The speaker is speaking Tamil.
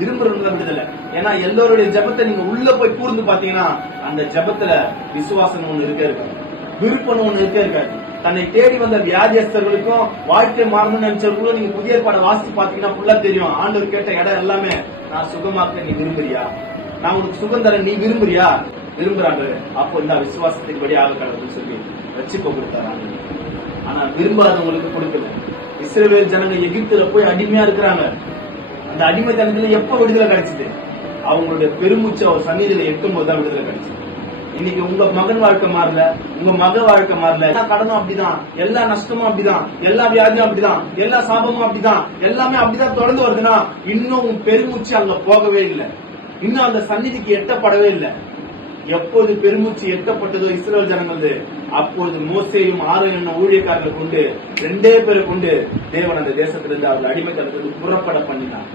விரும்புறவங்க விடுதலை. ஏன்னா எல்லோருடைய ஜெபத்தை நீங்க உள்ள போய் கூர்ந்து பாத்தீங்கன்னா அந்த ஜெபத்துல விசுவாசம் ஒண்ணு இருக்கே இருக்காது, விருப்பம் ஒண்ணு இருக்கே இருக்காது. தன்னை தேடி வந்த வியாதியஸ்தர்களுக்கும் வாழ்க்கை மாறணும்னு நினைச்சவர்களும் நீங்க புதிய ஏற்பாடை வாசித்து பாத்தீங்கன்னா ஃபுல்லா தெரியும். ஆண்டவர் கேட்ட இடம் எல்லாமே நான் சுகமாக்க நீ விரும்புறியா, நான் உனக்கு சுகம் தர நீ விரும்புறியா, விரும்புறாங்க. அப்போ இந்த விசுவாசத்துக்கு படி ஆக கடவுள்னு சொல்லி வச்சுக்கோ கொடுத்தாங்க. ஆனா விரும்பாதவங்களுக்கு கொடுக்கல. இஸ்ரவேல் ஜனங்க எகிப்துல போய் அடிமையா இருக்கிறாங்க. அந்த அடிமைத்தனத்துல எப்ப விடுதலை கிடைச்சது? அவங்களுடைய பெருமூச்சு அவர் சந்நிதியில எட்டும் போதுதான் விடுதலை கிடைச்சது. இன்னைக்கு உங்க மகன் வாழ்க்கை மாறல, உங்க மக வாழ்க்கை மாறல, எல்லா கடனும் அப்படிதான், எல்லா நஷ்டமும் அப்படிதான், எல்லா வியாதியும் அப்படிதான், எல்லா சாபமும் அப்படிதான், எல்லாமே அப்படிதான் தொடர்ந்து வருதுன்னா இன்னும் உங்க பெருமூச்சு அங்க போகவே இல்லை, இன்னும் அந்த சந்நிதிக்கு எட்டப்படவே இல்லை. எப்போது பெருமூச்சு எட்டப்பட்டதோ இஸ்ரவேல் ஜனங்களது, அப்பொழுது மோசேயும் ஆரோன் என்னும் ஊழியக்காரர்களை கொண்டு 2 பேரை கொண்டு தேவன் அந்த தேசத்திலிருந்து அவர்கள் அடிமைத்தனத்திலிருந்து புறப்பட பண்ணினார்.